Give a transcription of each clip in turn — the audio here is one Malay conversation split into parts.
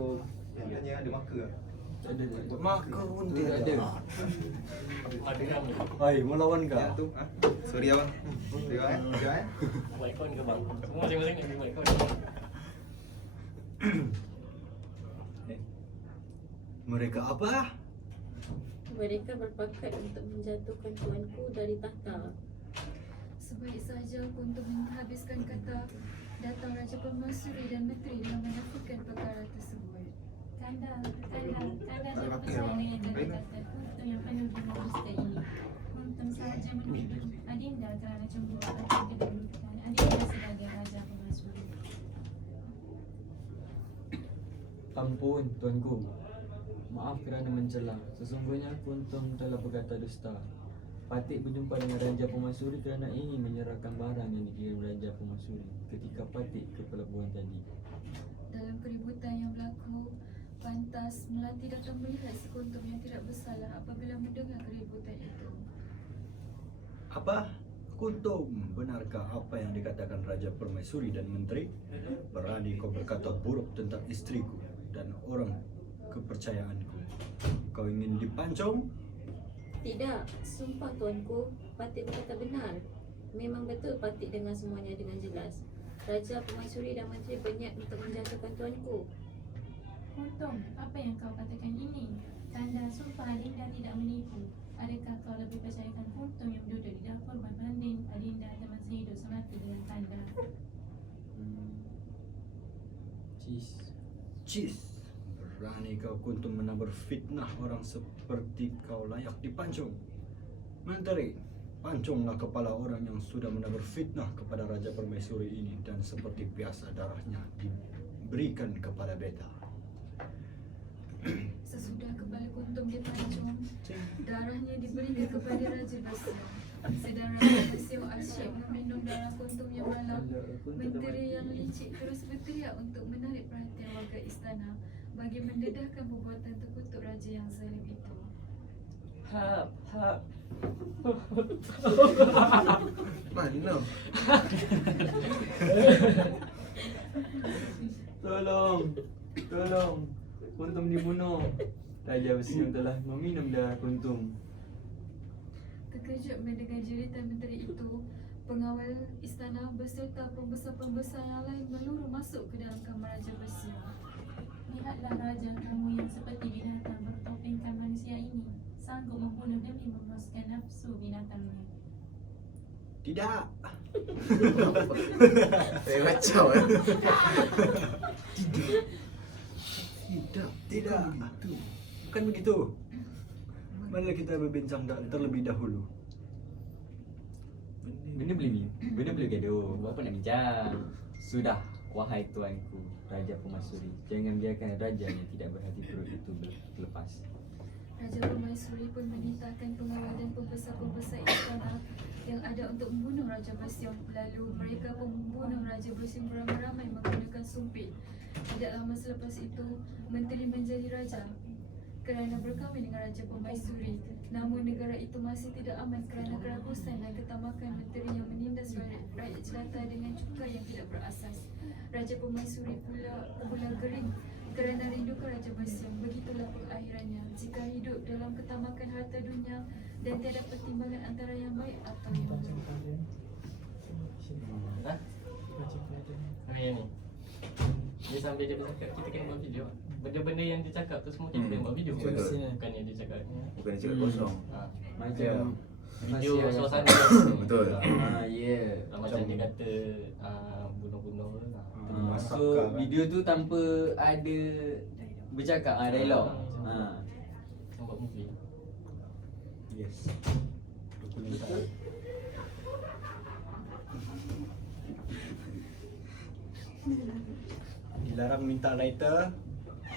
Assalamualaikum. Tanya ada marker tak? Ada. Marker pun dia ada. Ada kan? Hai, mau lawan Ya kah? tu. Sorry abang. Dia eh. Buat ikon ke bang? Semua masing-masing nak buat ikon. Mereka apa? Mereka berpakat untuk menjatuhkan tuanku dari tahta. Sebaik saja aku untuk menghabiskan kata datang Raja Permaisuri dan Menteri dengan menafikan perkara tersebut. Kanda jangan percaya dengan kata-kata Kuntum yang penuh dengan dusta ini. Kuntum sahaja menuduh Adinda kerana cemburu akan kedudukan Adinda sebagai Raja Permaisuri. Ampun, tuanku. Maaf kerana mencela. Sesungguhnya Kuntum telah berkata dusta. Patik berjumpa dengan Raja Permaisuri kerana ingin menyerahkan barang yang dikirim Raja Permaisuri ketika Patik ke pelabuhan tadi. Dalam keributan yang berlaku, pantas Melati datang melihat si Kuntum yang tidak bersalah apabila mendengar keributan itu. Apa? Kuntum, benarkah apa yang dikatakan Raja Permaisuri dan Menteri? Berani kau berkata buruk tentang istriku dan orang kepercayaanku. Kau ingin dipancung? Tidak, sumpah tuanku, Patik berkata benar. Memang betul Patik dengar semuanya dengan jelas. Raja Permaisuri dan Menteri berniat untuk menjatuhkan tuanku. Kuntum, apa yang kau katakan ini? Kanda sumpah Adinda tidak menipu. Adakah kau lebih percayakan Kuntum yang duduk di dapur berbanding Adinda teman sehidup semati dengan Kanda? Cis. Berani kau Kuntum menabar fitnah orang seperti kau layak dipancung. Menteri, pancunglah kepala orang yang sudah menabar fitnah kepada Raja Permaisuri ini dan seperti biasa darahnya diberikan kepada beta. Sesudah kepala Kuntum dipancung, darahnya diberikan kepada Raja Basir. Sedang Raja Basir asyik meminum darah Kuntum yang malam. Menteri yang licik terus berteriak untuk menarik perhatian warga istana bagi mendedahkan perbuatan terkutuk Raja yang zalim itu. Hap. Mana? Tolong. Kuntum dibunuh. Raja Besi telah meminum darah Kuntum. Terkejut mendengar jeritan menteri itu, pengawal istana beserta pembesar-pembesar yang lain meluru masuk ke dalam kamar Raja Basir. Lihatlah raja kamu yang seperti binatang bertopengkan manusia ini sanggup membunuh demi memuaskan nafsu binatangnya. Tidak. Saya kacau Tidak. Bukan begitu. Mari kita berbincang terlebih dahulu. Benda boleh gaduh. Buat apa nak bincang? Sudah, wahai tuanku, Raja Permaisuri, jangan biarkan raja yang tidak berhati perut itu terlepas. Raja Permaisuri pun menitahkan pengawal dan pembesar-pembesar istana yang ada untuk membunuh Raja Basir. Lalu mereka pun membunuh Raja Basir beramai-ramai menggunakan sumpit. Tidak lama selepas itu, menteri menjadi raja kerana berkahwin dengan Raja Permaisuri. Namun negara itu masih tidak aman kerana kerakusan dan ketamakan menteri yang menindas rakyat jelata dengan cukai yang tidak berasas. Raja Permaisuri pula gering kerana rindukan Raja Basir. Begitulah pengakhirannya. Jika hidup dalam ketamakan harta dunia dan tiada pertimbangan antara yang baik atau yang buruk. Yang ni. Dia sambil dia bercakap, kita kena buat video. Benda-benda yang dia cakap tu semua kita kena buat video. Betul. Bukan yang dia cakap. Bukan dia cakap kosong. Macam video masih suasana. Betul. Ya. Macam dia kata bunuh-bunuh. So video tu tanpa ada bercakap, dialog. Macam buat movie. Yes. Dokumentari. Dilarang minta lighter,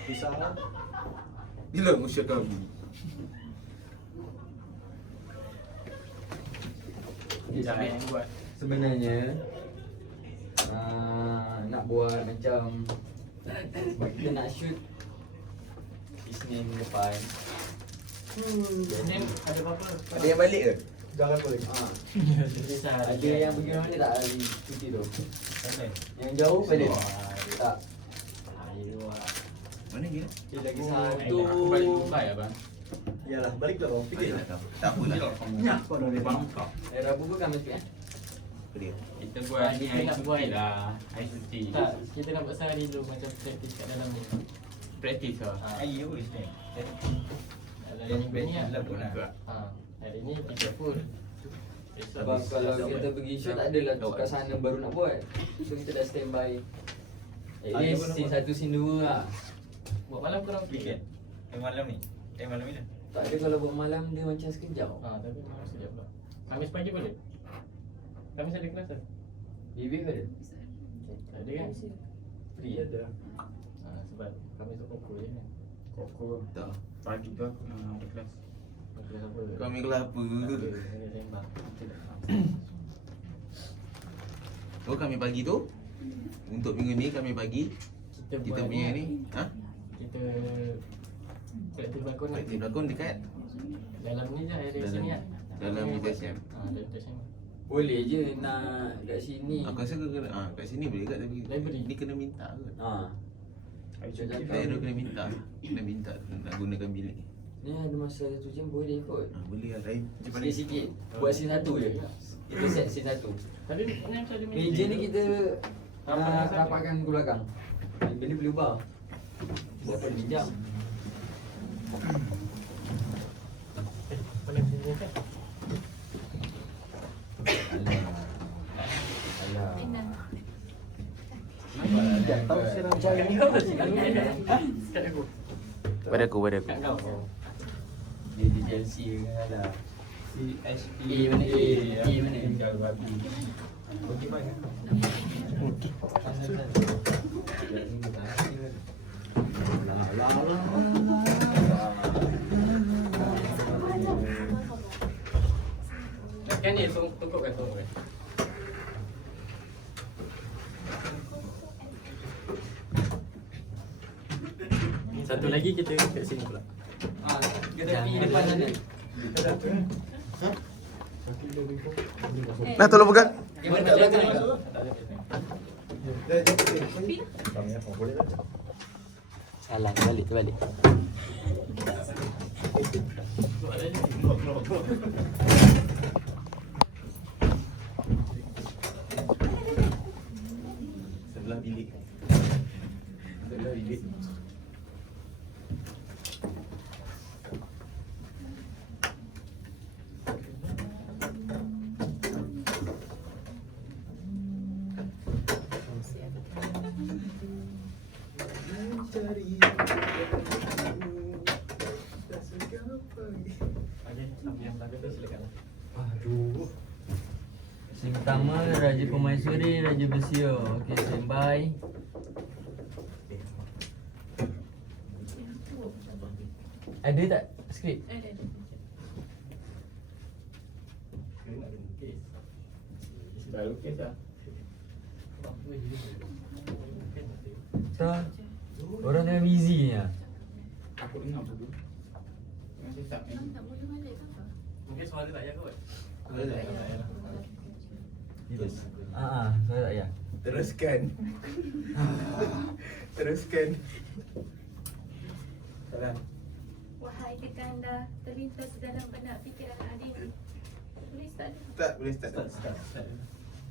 pisau. Bila usia kami? Jangan buat. Sebenarnya nak buat macam kita nak shoot Isnin depan. Then ada apa-apa? Ada yang balik ke? Jangan boleh. Ada yang pergi mana tak hari cuti tu? Yang jauh pada tak. Ayo. Mana lagi lah. Lagi Aku satu. balik Dubai ya bang. Yalah, baliklah kau fikir. Tak apalah. Ya, kau dah lepas. Bangkok. Rabu pun kami sikit. Dia. Kita buat ni Kita nak buat. ICT lah. ICT. Tak, kita nak buat sehari dulu macam praktis kat dalam ni. Praktis lah. Ayo boleh stay. Dalam minggu ni lah. Lah pun lah. Hari ni kita full. Esok Sebab kalau kita pergi shoot tak adalah kat sana baru nak buat. So kita dah standby. At least scene 1 scene 2 lah. buat malam kurang Weekend. Malam ni. Malam ni lah. Tak ada kalau buat malam dia macam sekejap. Tapi malam sekejap pula. Khamis pagi boleh? Khamis ada kelas tak? BB ke ada? Tak ada kan? Free ada. Sebab Khamis tu pukul je kan? Kau Tak. pagi tu aku nak ada kelas. Kelas apa? Kau ambil kelas apa? Ada sembang. Oh kami pagi tu. Untuk minggu ni kami bagi. Kita buat punya ni. Ha? Kita praktis berlakon lah. Praktis berlakon dekat Dalam ni je area sini lah. dalam UTSM. Dalam UTSM. Boleh je nak kat sini. Aku rasa kau kena kat sini boleh kat tapi Library. ni kena minta ke? Saya Saya kena minta. Kena minta nak gunakan bilik. Ni ada masa 1 jam boleh ikut. Boleh lah lain. Sikit-sikit. Buat scene 1 je. Kita set scene 1. Tapi ni macam ada Meja ni kita rapatkan ke belakang. Benda boleh ubah. Berapa jam? Boleh sini kan? Alah. Indah. Tak tahu saya nak cari ni. Kat aku. Pada aku. Kat kau. Dia di Chelsea ke lah. CHP. A mana A? A mana? Tinggal babi. Okey bye. Kan ni tungkuk kan. Satu lagi kita kat sini pula. Kita pergi depan sana. Nah, tolong pegang. Gimana tak belakang ni? Salah, terbalik. Sebelah bilik. Sebelah bilik. Aduh. Scene pertama Raja Permaisuri, Raja Bersio. Okey, standby. Ada tak skrip? Ada. Dah lukis dah. Tak. Orang tengah busy ni lah. Aku dengar dulu. Masih tak ni. Tak boleh balik ke apa? Mungkin suara tak payah kot. Saya tak payah. Teruskan. Teruskan. Salam. Wahai kekanda, terlintas dalam benak fikiran adim. Boleh start? Tak boleh start.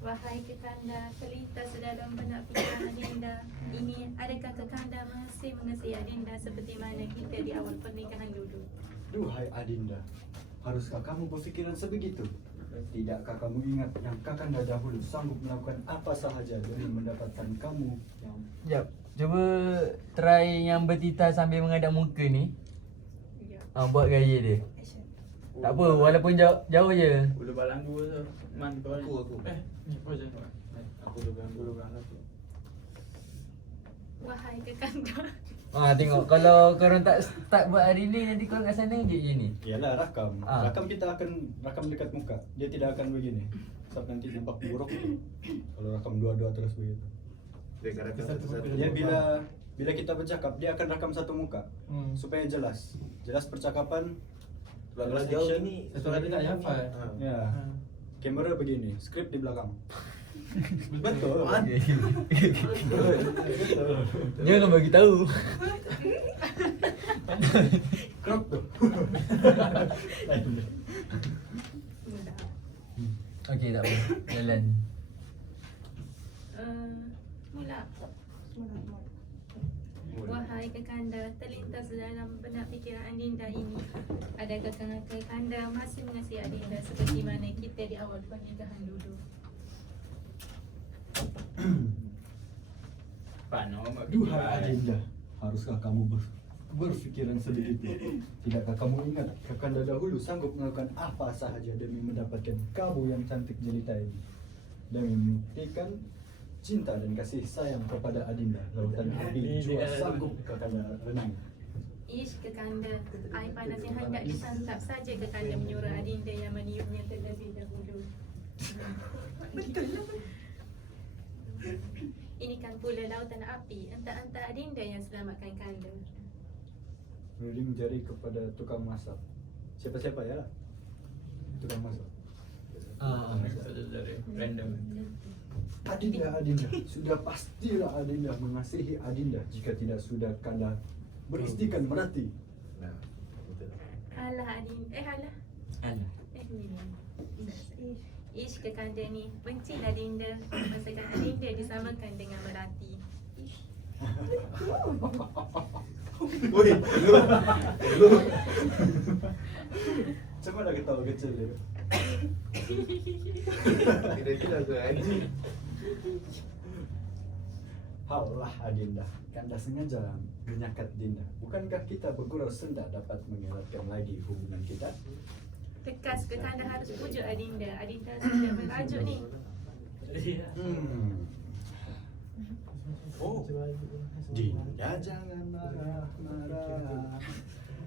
Wahai kekanda, terlintas dalam benak fikiran Adinda. Ini adakah kekanda masih mengasihi Adinda seperti mana kita di awal pernikahan dulu? Duhai Adinda, haruskah kamu berfikiran sebegitu? Tidakkah kamu ingat yang kakanda dahulu sanggup melakukan apa sahaja demi mendapatkan kamu yang Sekejap. Cuba try yang bertitah sambil mengadap muka ni. Ya. Buat gaya dia. Action. Tak apa, walaupun jauh je. Ulu balang dua tu. Man kau ni. Aku. Ni kau je. Aku dulu kan aku. Wahai kekanda. Tengok kalau korang tak start buat hari ni, nanti korang kat sana je ni. Yalah rakam. Ah. Rakam kita akan rakam dekat muka. Dia tidak akan begini. Sebab nanti nampak buruk. Kalau rakam dua-dua terus begitu. Dia akan rakam satu-satu. Dia bila kita bercakap, dia akan rakam satu muka supaya jelas. Jelas percakapan. Kalau jauh ni Satu hari tak hafal. Ya. Kamera begini, skrip di belakang. Betul. Jangan bagi tahu. Crop tu. Lain dia. Mudah. Okey, tak apa. Jalan. Mula. Wahai Kakanda, terlintas dalam benak fikiran Adinda ini. Adakah Kakanda masih mengasihi Adinda seperti mana kita di awal pernikahan dulu? Duhai Adinda, haruskah kamu berfikiran sedikit? Tidakkah kamu ingat Kakanda dahulu sanggup melakukan apa sahaja demi mendapatkan kamu yang cantik jelita ini? Demi membuktikan cinta dan kasih sayang kepada Adinda, lautan api jua sanggup Kakanda renang. Ish Kakanda, air panas yang hendak disantap saja Kakanda menyuruh Adinda yang meniupnya terlebih dahulu. Betul lah. Ini kan pula lautan api, entah-entah Adinda yang selamatkan Kakanda. Menuding jari kepada tukang masak. Siapa-siapa ya? Tukang masak. Random. Adinda, sudah pastilah Adinda mengasihi Adinda. Jika tidak sudah Kakanda beristikan merati. Nah, betul. Alah Adinda, alah. Ish Kakanda ni, bencilah Adinda. Masakan Adinda disamakan dengan Merati. Ish. Woi, lu. Macam mana ketawa kecil dia? Kira-kira tu anjing. Haulah Adinda, Kakanda sengaja menyakat Dinda. Bukankah kita bergurau senda dapat mengeratkan lagi hubungan kita? Tekas Kakanda harus pujuk Adinda. Adinda sudah merajuk ni. Oh, Dinda jangan marah-marah,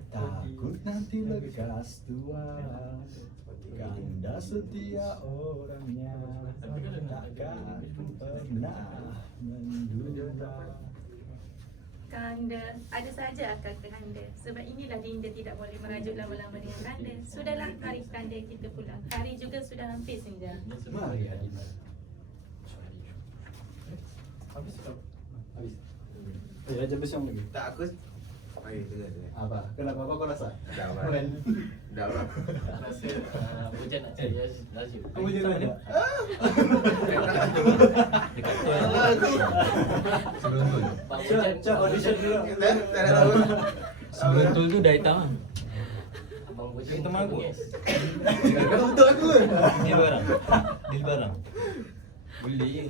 takut nanti lekas tua. Kakanda setia orangnya, takkan pernah menduga. Kakanda, ada saja akal Kakanda. Sebab inilah Dinda tidak boleh merajuk lama-lama dengan Kakanda. Sudahlah, mari Kakanda kita pulang. Hari juga sudah hampir senja. Mari Adinda. Habis kau. Habis. Raja Besong lagi. Tak aku. Ayo tengah. Apa? Kenapa kau rasa? Dah lah. Dah lah. Rasa hujan nak cari laju. Kamu je ada. Dekat tu Alah aku. Sebelum tu. Bang hujan. Cak audition dulu. Tak nak tahu. Sebelum tu dah hitam ah. Abang hujan. Teman aku. Kau betul aku. Deal barang. Boleh je.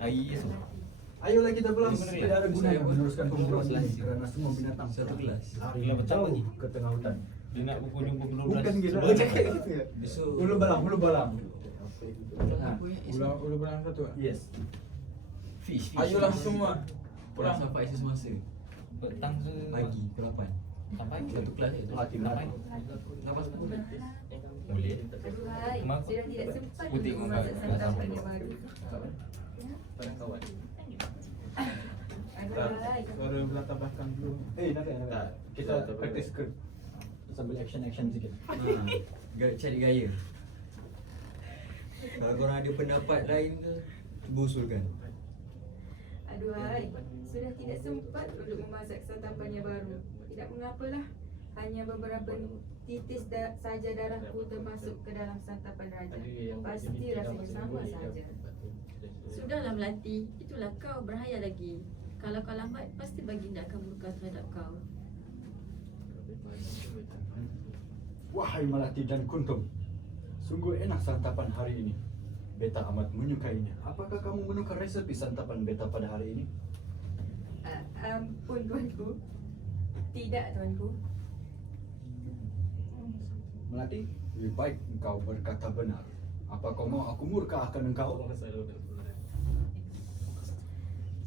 Hari esok. Ayolah kita pulang. Bener ya? Tidak ada gunanya meneruskan pemburuan Kelas. ini kerana semua binatang Satu kelas. Bila petang jauh lagi. ke tengah hutan. Dia nak pukul 12. Bukan gitu. Sebelum- Cakap gitu ya. Besok Ulu balang. Nah, Ulang belang satu kan? Yes. fish. Ayolah semua Pulang sampai semasa. Petang tu Pagi ke 8. sampai Satu kelas je. Laki sampai. Lepas 10. Boleh. Aduhai, Mak- sudah tidak sempat Putih untuk kau memasak kat santapan kelas yang baru. Barang kawan. Aduhai. Suara belah tabahkan dulu. Nak. Kita practice script. Sambil action sikit. Cari gaya. Kalau korang ada pendapat lain ke, cuba usulkan. Aduhai, sudah tidak sempat untuk memasak santapan yang baru. Tidak mengapalah, hanya beberapa titis saja darahku termasuk ke dalam santapan raja. Pasti rasanya sama saja. Sudahlah Melati, itulah kau berhayal lagi. Kalau kau lambat, pasti baginda akan murka terhadap kau. Wahai Melati dan Kuntum, sungguh enak santapan hari ini. Beta amat menyukainya. Apakah kamu menukar resepi santapan beta pada hari ini? Ampun tuanku. Tidak tuanku. Melati, lebih baik engkau berkata benar. Apa kau mau aku murka akan engkau?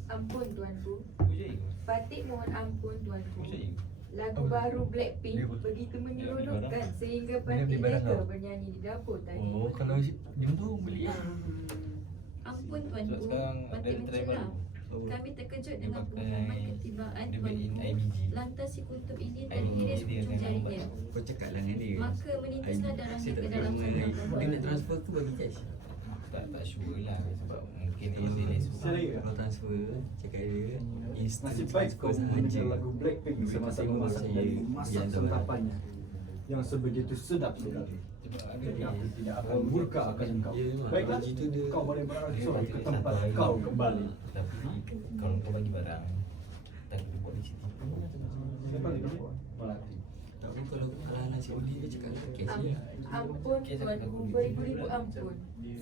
Ampun tuanku. Ujai. Patik mohon ampun tuanku. Ujai. Lagu baru Blackpink begitu menyeronokkan sehingga Patik Deka bernyanyi di dapur tadi. Oh, kalau jam tu beli lah. Ampun tuanku. Sekarang Patik ada try mencela. baru. Kami terkejut Dia dengan pakai pengumuman ketibaan dia beli tuanku. IBG. Lantas si kutub ini IBG terhiris dia ujung akan jarinya. Kau cakap lah dengan dia. Maka menintaslah darahnya Saya ke tak dalam tahu santapan dia nak baru. transfer tu bagi cash. tak sure lah sebab mungkin dia lain suka. Kalau transfer cakap dia instant Nasib baik kau transfer mendengar sahaja. lagu Blackpink semasa memasak dan memasak santapannya yang sebegitu sedap sekali. Jadi aku tidak akan murka akan engkau. Baiklah, kau boleh berangsur ke tempat kau kembali. Tapi kalau kau bagi barang, tak boleh buat di situ. Siapa lagi? Melati. Tak tahu kalau ala-ala si Oli dia cakap cash je. Ampun tuanku, beribu-ribu ampun.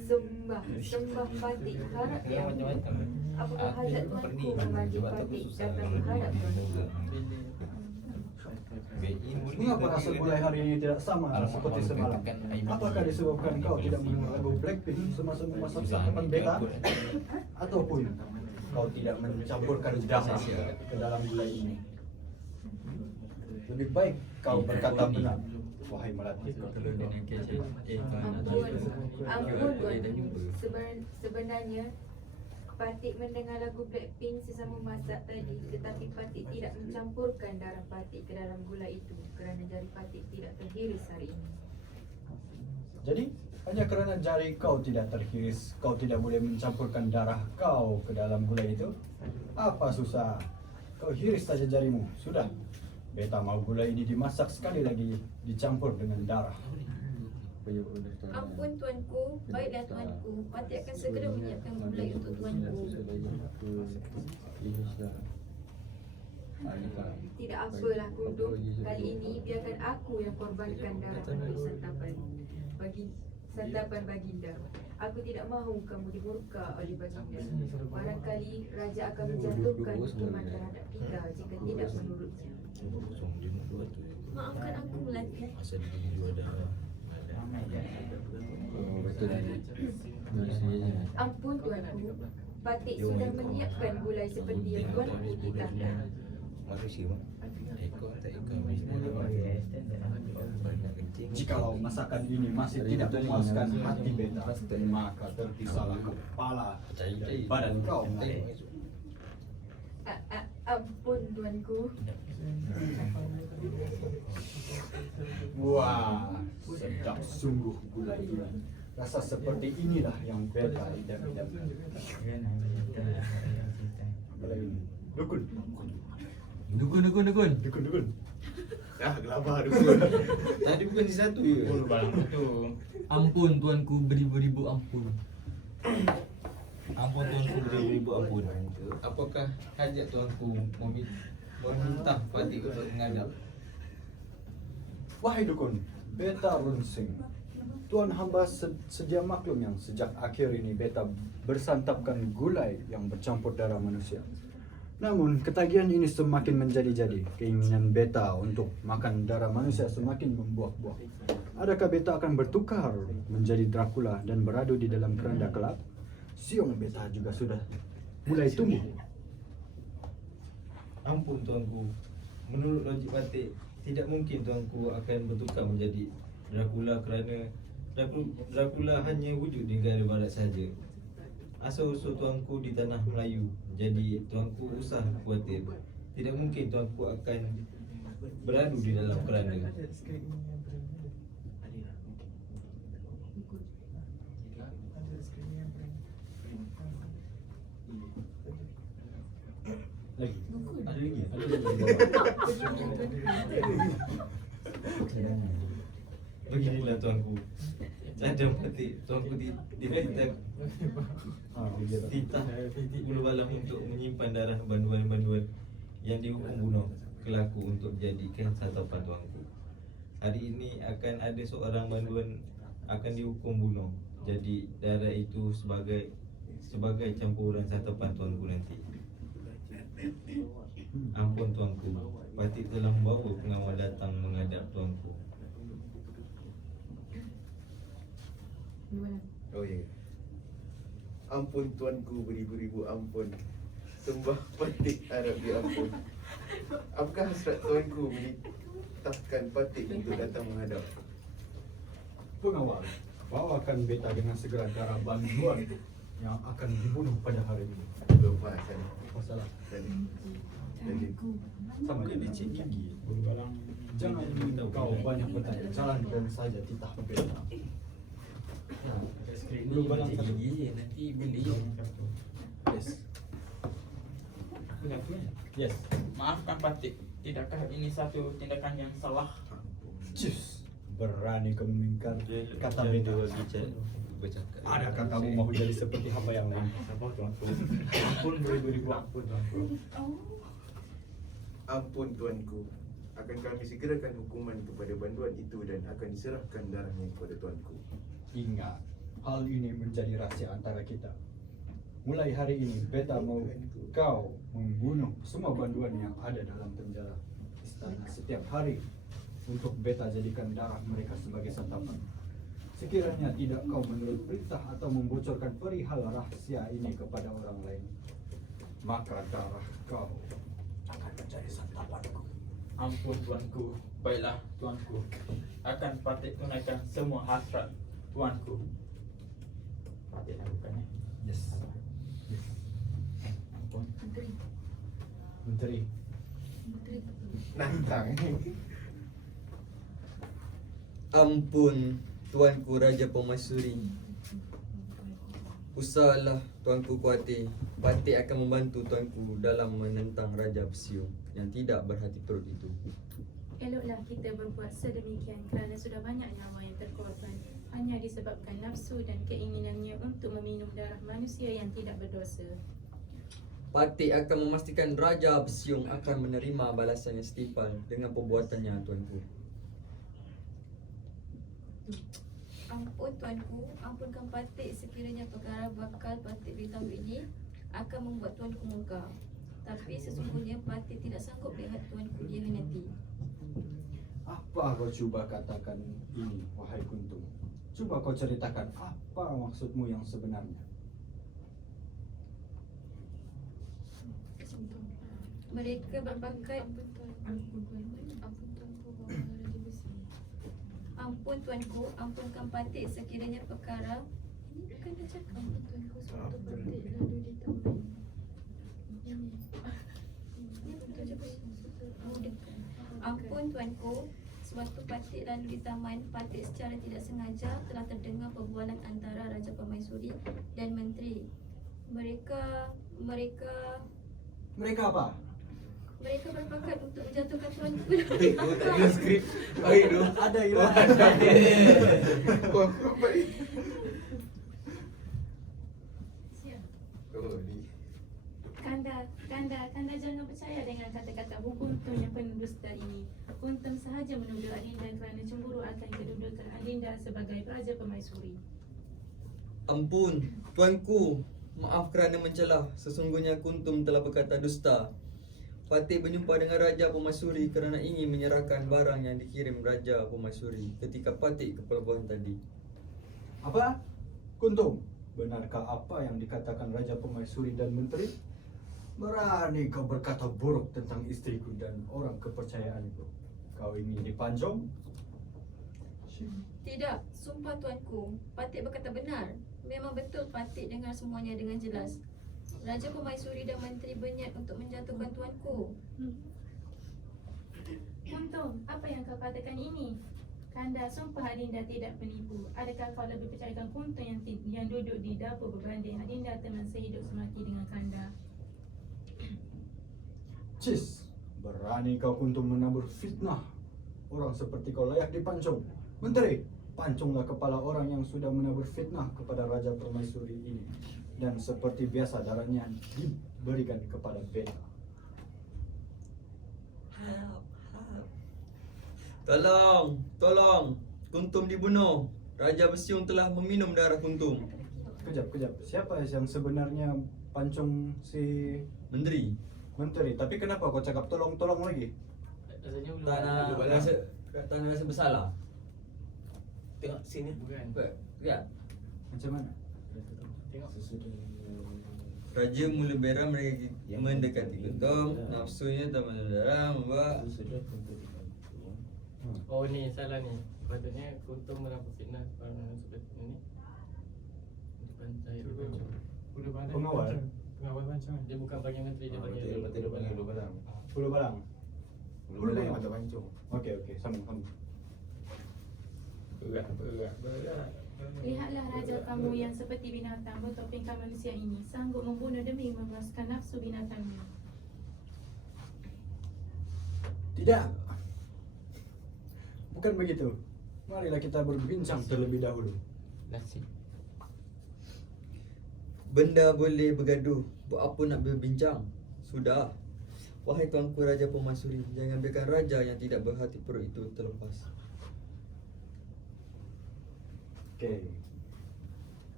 Sembah Patik, harap yang apakah hajat tuanku memanggil Patik datang menghadap tuanku? Mengapa rasa mulai hari ini tidak sama seperti semalam? Apakah disebabkan kau tidak mendengar lagu Blackpink semasa memasak santapan beta? Ataupun kau tidak mencampurkan darah ke dalam gulai ini? Lebih baik kau berkata benar, wahai Melati. Kalau dia nak cash Ampun tuanku, sebenarnya Patik mendengar lagu Blackpink sesama masak tadi, tetapi Patik tidak mencampurkan darah Patik ke dalam gula itu kerana jari Patik tidak terhiris hari ini. Jadi, hanya kerana jari kau tidak terhiris, kau tidak boleh mencampurkan darah kau ke dalam gula itu? Apa susah? Kau hiris saja jarimu, sudah. Beta mau gula ini dimasak sekali lagi, dicampur dengan darah. Ampun tuanku, baiklah tuanku. Patik akan segera menyiapkan gulai untuk tuanku. Tidak apalah Kundung, kali ini biarkan aku yang korbankan darah untuk santapan baginda. Aku tidak mahu kamu dimurka oleh baginda. Barangkali raja akan menjatuhkan hukuman terhadap kita jika tidak menurutnya. Maafkan aku Melati. Asal dia ada Ampun tuanku, Patik sudah menyiapkan gulai seperti yang tuanku titahkan. manusia bang. Ekor tak ekor banyak kencing. Jikalau masakan ini masih tidak memuaskan hati beta, maka terpisahlah kepala dari badan kau. Ampun tuanku. Wah, sedap sungguh gulai ini. Rasa seperti inilah yang beta idam-idamkan. Gulai ini. Dukun. Dukun. Dah gelabah dukun. Tadi bukan di satu je. Oh, barang tu. Ampun tuanku, beribu-ribu ampun. Ampun tuanku beribu-ribu ampun. Apakah hajat tuanku meminta Fatih untuk menghadap? Wahai dukun, beta Runsing. Tuan hamba sedia maklum yang sejak akhir ini beta bersantapkan gulai yang bercampur darah manusia. Namun ketagihan ini semakin menjadi-jadi. Keinginan beta untuk makan darah manusia semakin membuah-buah. Adakah beta akan bertukar menjadi Dracula dan beradu di dalam keranda kelab? Siung beta juga sudah mulai tumbuh. Ampun tuanku. Menurut logik Fatih, tidak mungkin tuanku akan bertukar menjadi Dracula kerana Dracula hanya wujud di negara barat sahaja. Asal-usul tuanku di tanah Melayu. Jadi tuanku usah khawatir. Tidak mungkin tuanku akan beradu di dalam keranda. Lagi. Ada lagi? Beginilah tuanku. Cadang Fatih, tuanku dititah bulu balang untuk menyimpan darah banduan-banduan yang dihukum bunuh kelaku untuk jadikan santapan tuanku. Hari ini akan ada seorang banduan akan dihukum bunuh. Jadi darah itu sebagai campuran santapan tuanku nanti. Ampun tuanku, Fatih telah membawa pengawal datang menghadap tuanku. Oh ya. Ampun tuanku, beribu-ribu ampun. Sembah Patik harap diampun. Apakah hasrat tuanku menitahkan Patik untuk datang menghadap? Pengawal, bawakan beta dengan segera darah banduan yang akan dibunuh pada hari ini. Lupa sana. Masalah. Jadi Sama dia licin gigi. Jangan kau banyak bertanya. Jalankan saja titah beta. Isteri ni Balang macam satu. gigi nanti beli. Yes. Bukan tu kan? Yes. Maafkan Patik. Tidakkah ini satu tindakan yang salah? Cus. Berani kau mengingkar kata Jangan beta. dua bicara bercakap. Adakah kamu mau jadi seperti hamba yang lain? Apa tuanku? Ampun beribu-ribu ampun tuanku. Ampun tuanku. Akan kami segerakan hukuman kepada banduan itu dan akan diserahkan darahnya kepada tuanku. Ingat, hal ini menjadi rahasia antara kita. Mulai hari ini, beta mau kau membunuh semua banduan yang ada dalam penjara istana setiap hari untuk beta jadikan darah mereka sebagai santapan. Sekiranya tidak kau menurut perintah atau membocorkan perihal rahasia ini kepada orang lain, maka darah kau akan menjadi santapanku. Ampun tuanku. Baiklah tuanku. Akan Patik tunaikan semua hasrat tuanku. Patik lakukan ya. Yes. Yes. Ampun. Menteri. Menteri. Menteri. Nantang. Ampun tuanku Raja Pemaisuri. Usahalah tuanku Kuati. Patik akan membantu tuanku dalam menentang Raja Pesiu yang tidak berhati perut itu. Eloklah kita berbuat sedemikian kerana sudah banyak nyawa yang terkorban hanya disebabkan nafsu dan keinginannya untuk meminum darah manusia yang tidak berdosa. Patik akan memastikan Raja Pesiung akan menerima balasan yang setimpal dengan perbuatannya tuanku. Ampun tuanku, ampunkan Patik sekiranya perkara bakal Patik beritahu ini akan membuat tuanku murka. Tapi sesungguhnya Patik tidak sanggup lihat tuanku dihianati. Apa kau cuba katakan ini, wahai Kuntum? Cuba kau ceritakan apa maksudmu yang sebenarnya. Mereka berpakaian Ampun tuanku, ampunkan Patik sekiranya perkara ini bukan dah cakap. Ampun tuanku, suatu Patik lalu ditaman. Ampun tuanku, sewaktu Patik lalu di taman, Patik secara tidak sengaja telah terdengar perbualan antara Raja Permaisuri dan Menteri. Mereka apa? Mereka berpakat untuk menjatuhkan tuanku. Oh, tak ada skrip. Baik tu. Ada Ira. Wah, apa ni? Oh, ni. Kanda jangan percaya dengan kata-kata Kuntum yang penuh dusta ini. Kuntum sahaja menuduh Adinda kerana cemburu akan kedudukan Adinda sebagai Raja Permaisuri. Ampun tuanku, maaf kerana mencela. Sesungguhnya Kuntum telah berkata dusta. Patik berjumpa dengan Raja Permaisuri kerana ingin menyerahkan barang yang dikirim Raja Permaisuri ketika Patik ke pelabuhan tadi. Apa? Kuntum, benarkah apa yang dikatakan Raja Permaisuri dan Menteri? Berani kau berkata buruk tentang istriku dan orang kepercayaanku. Kau ingin dipancung? Tidak, sumpah tuanku, Patik berkata benar. Memang betul Patik dengar semuanya dengan jelas. Raja Permaisuri dan Menteri berniat untuk menjatuhkan tuanku. Kuntum, apa yang kau katakan ini? Kanda sumpah Adinda tidak penipu. Adakah kau lebih percayakan Kuntum yang duduk di dapur berbanding Adinda teman sehidup semati dengan Kanda? Cis, berani kau Kuntum menabur fitnah. Orang seperti kau layak dipancung. Menteri, pancunglah kepala orang yang sudah menabur fitnah kepada Raja Permaisuri ini. Dan seperti biasa darahnya diberikan kepada beta. Tolong, Kuntum dibunuh. Raja Besiung telah meminum darah Kuntum. Kejap. Siapa yang sebenarnya pancung si Menteri. Menteri? Tapi kenapa kau cakap tolong lagi? Rasanya belum Tak nak rasa bersalah. Tengok sini. Bukan. Ya. Macam mana? Tengok. Raja mula beram mendekati Kuntum. Nafsunya tak masuk dalam membawa. Oh ni salah ni. Patutnya Kuntum menabur fitnah kepada orang seperti ini. Dipancai. Pengawal? Pengawal pancung. Dia bukan bagian menteri, dia bagian Betul dia panggil Ulu Balang. Ulu Balang. Ulu Balang yang mata pancung. Okey, sambung. Berat. Lihatlah raja kamu yang seperti binatang bertopengkan manusia ini sanggup membunuh demi memuaskan nafsu binatangnya. Tidak. Bukan begitu. Marilah kita berbincang terlebih dahulu. Nasi. Benda boleh bergaduh, buat apa nak berbincang? Sudah. Wahai tuanku Raja Permaisuri, jangan biarkan raja yang tidak berhati perut itu terlepas. Okey.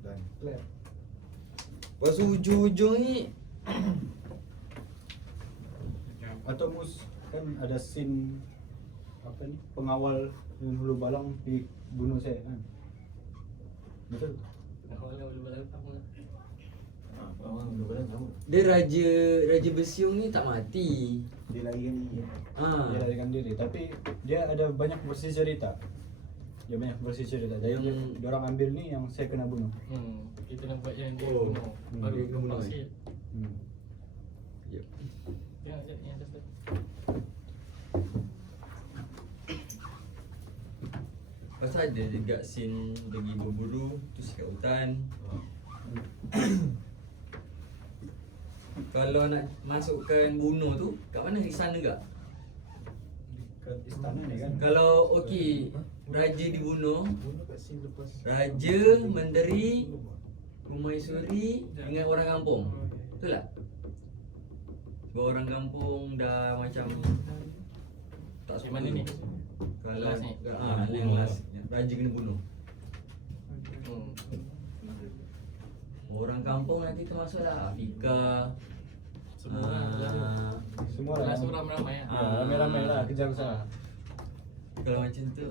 Dan clear. Lepas tu hujung-hujung ni Atau mus kan ada scene apa ni, pengawal dengan hulu balang dibunuh saya kan. Betul? Awalnya boleh balang tahu lah. dia raja bersiung ni tak mati. Dia larikan diri. Dia larikan diri, tapi dia ada banyak versi cerita. Dia banyak versi cerita. Jadi dia orang ambil ni yang saya kena bunuh. Kita nak buat yang dia Oh. bunuh. Baru Dia kena bunuh, lepas sikit. Yep. Tengok sekejap yang atas tu. Pasal ada juga scene pergi berburu terus kat hutan. Kalau nak masukkan bunuh tu kat mana, di sana ke? Dekat istana ni kan. Kalau okey, raja dibunuh, Bunuh kat scene lepas. raja, menteri, permaisuri dengan orang kampung. Betul tak? Sebab orang kampung dah macam tak suka. Yang mana ni? Kalau Last ni? yang last, raja kena bunuh. Orang kampung nanti termasuklah Afika. Semua orang. Semua Kelas orang. orang ramai lah. Ramai-ramai lah kejar sana. Kalau macam tu,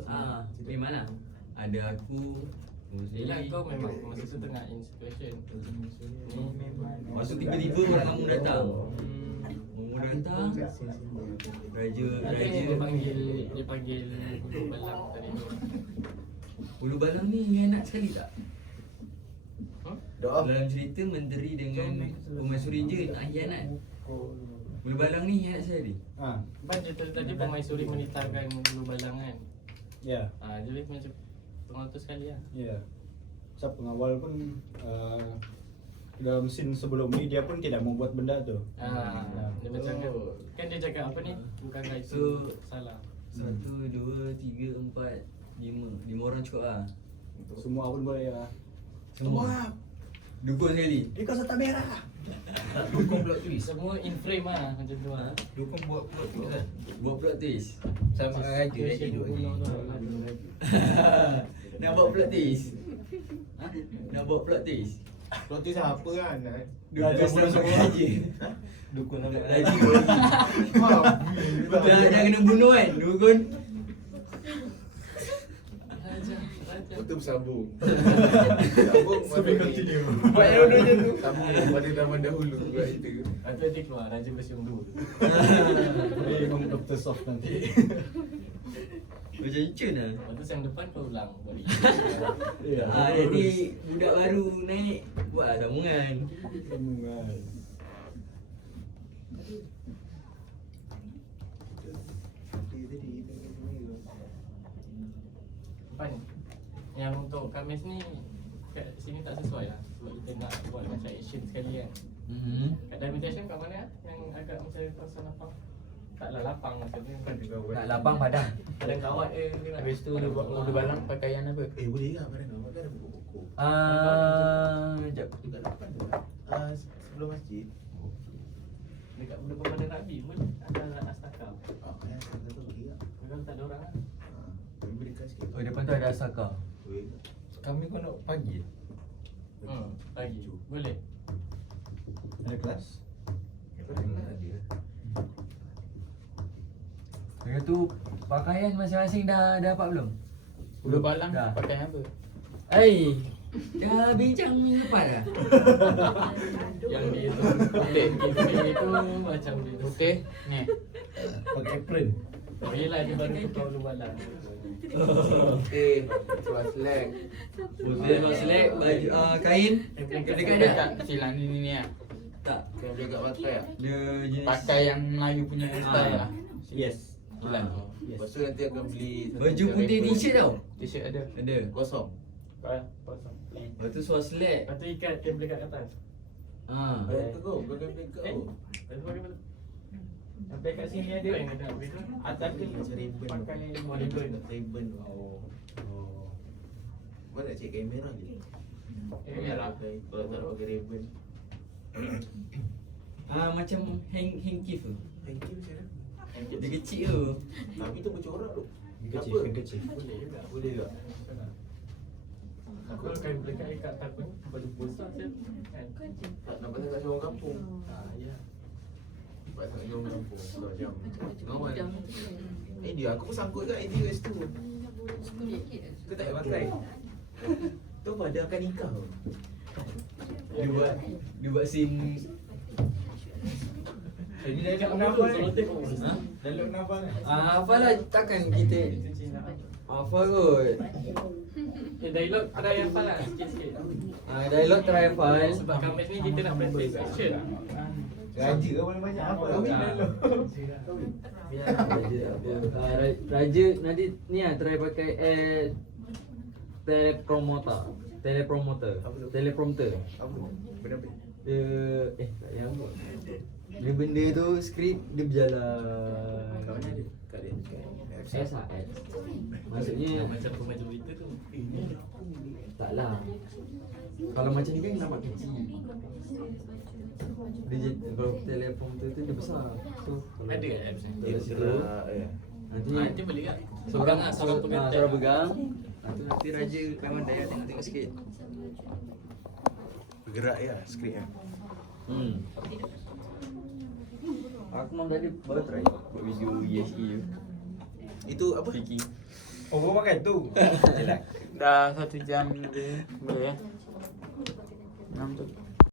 di mana? Ada aku, Yelah kau memang masa tu tengah in situation. Lepas tu tiba-tiba orang kampung datang. Orang datang, raja Ada dia panggil Hulu Balang tadi tu. Hulu Balang ni enak sekali tak? Doa. Dalam cerita menteri dengan permaisuri je nak hianat. Hulu Balang ni hianat sekali. Kan cerita tadi Permaisuri menitarkan Hulu Balang kan. Ya. Jadi macam pengatur sekali lah. Ya. Sebab pengawal pun dalam scene sebelum ni dia pun tidak membuat benda tu. Dia macam kan dia cakap apa ni? Bukankah itu So, salah. 1, 2, 3, 4, 5 orang cukup lah. Semua pun boleh lah. Semua dukung sekali. Dia kau serta merah. Dukung plot twist. Semua in frame lah macam tu lah. Dukung buat plot twist kan. Buat plot twist. Sama raja dah Situation tidur lagi. bunuh tu. Nak buat plot twist. Nak buat plot twist. Plot twist apa kan? Dukung sama raja. Dukung nama Raja dah kena bunuh kan. Dukung. Betul bersambung. Sambung Buat yang dulu je tu. Sambung pada zaman dahulu buat itu. Atau dia keluar Raja Bersiung 2. Dia memang Dr. Soft nanti. Macam cun lah. Lepas tu yang depan kau ulang balik. Ya. Jadi budak baru naik buat lah sambungan. Sambungan. Depan yang untuk Khamis ni kat sini tak sesuai lah. Sebab kita nak buat macam action sekali kan. Kat Diamond Action kat mana lah? Yang agak macam kawasan lapang. Taklah lapang maksudnya. Nak lapang padang. Ada kawat dia. Habis tu dia buat Hulu Balang pakaian apa? Boleh lah pada kau kan ada pokok-pokok. Sekejap. Dekat depan tu. Sebelum masjid. Dekat depan pada Nabi pun ada astaka. Yang sana tu boleh lah. Kalau tak ada orang lah. Beri dekat sikit. Oh, depan tu ada asaka. Boleh tak? Kami kau nak pagi. Pagi. Boleh. Ada kelas? Lepas tu pakaian masing-masing dah dapat belum? Hulu Balang Dah. pakaian apa? Dah bincang minggu lepas dah. Yang dia tu putih itu macam dia tu. Putih ni. Pakai print. Oh yelah dia baru tukar Hulu Balang. Kelas leg. Putih dengan selek, baju kain. Dekat dia tak? Silang ni lah. Tak. Kau jaga pakai lah. Dia jenis Pakai yang Melayu punya style lah. Yes. Silang. Lepas tu nanti akan beli baju putih t-shirt tau. T-shirt ada. Ada. Kosong. Pasang play. Oh tu suara selek. Lepas tu ikat kabel kat atas. Ah. Kau pakai makeup. Lepas tu pakai sampai kat sini ada. Atas tu pakai ribbon. Oh. Mana cik kamera je? Merah. Kalau tak pakai ribbon. Macam hanky tu. Thank you macam mana? Dia kecil tu. Tapi tu bercorak tu. Kecil, Apa? kecil. Boleh juga. Boleh tak? Aku kalau kain beli kat atas pun baju besar je. Kan? Tak nak pasal kat orang kampung. Ya. Pasal kat orang kampung. Macam kawan. Dia aku pun sangkut kat ADUS tu. Kau tak payah pakai. Tu apa dia akan nikah tu. Dia buat scene. Ini dah elok Kenapa kenapa solo ni? tape pun? Ha? Dah elok kenapa ni? Hafal lah takkan kita. Itu Cina. Hafal kot. Dialog try hafal lah sikit-sikit. Dialog try hafal. Sebab Kamis ni kita nak practice action. Gaji ke boleh banyak apa? Kahwin Dah elok. Raja nanti ni lah try pakai teleprompter. Apa? Benda apa? Dia tak payah buat. Dia benda tu skrip dia berjalan. Kat mana dia? Kat dia? SAS. Maksudnya Macam pembaca berita tu. taklah. Kalau macam ni kan nampak kecil. Dia kalau teleprompter tu dia besar. So Ada kat apps ni? Dia gerak ya. Nanti boleh tak? Seorang Seorang pegang. Seorang pegang. Nanti Raja kawan daya tengok sikit. Bergerak ya skrip ya. Aku mau tadi baru try buat video ESE tu. Itu apa? Fiki. Oh, kau makan tu. Jelas. Dah 1 jam lebih. Boleh ya? 6 tu.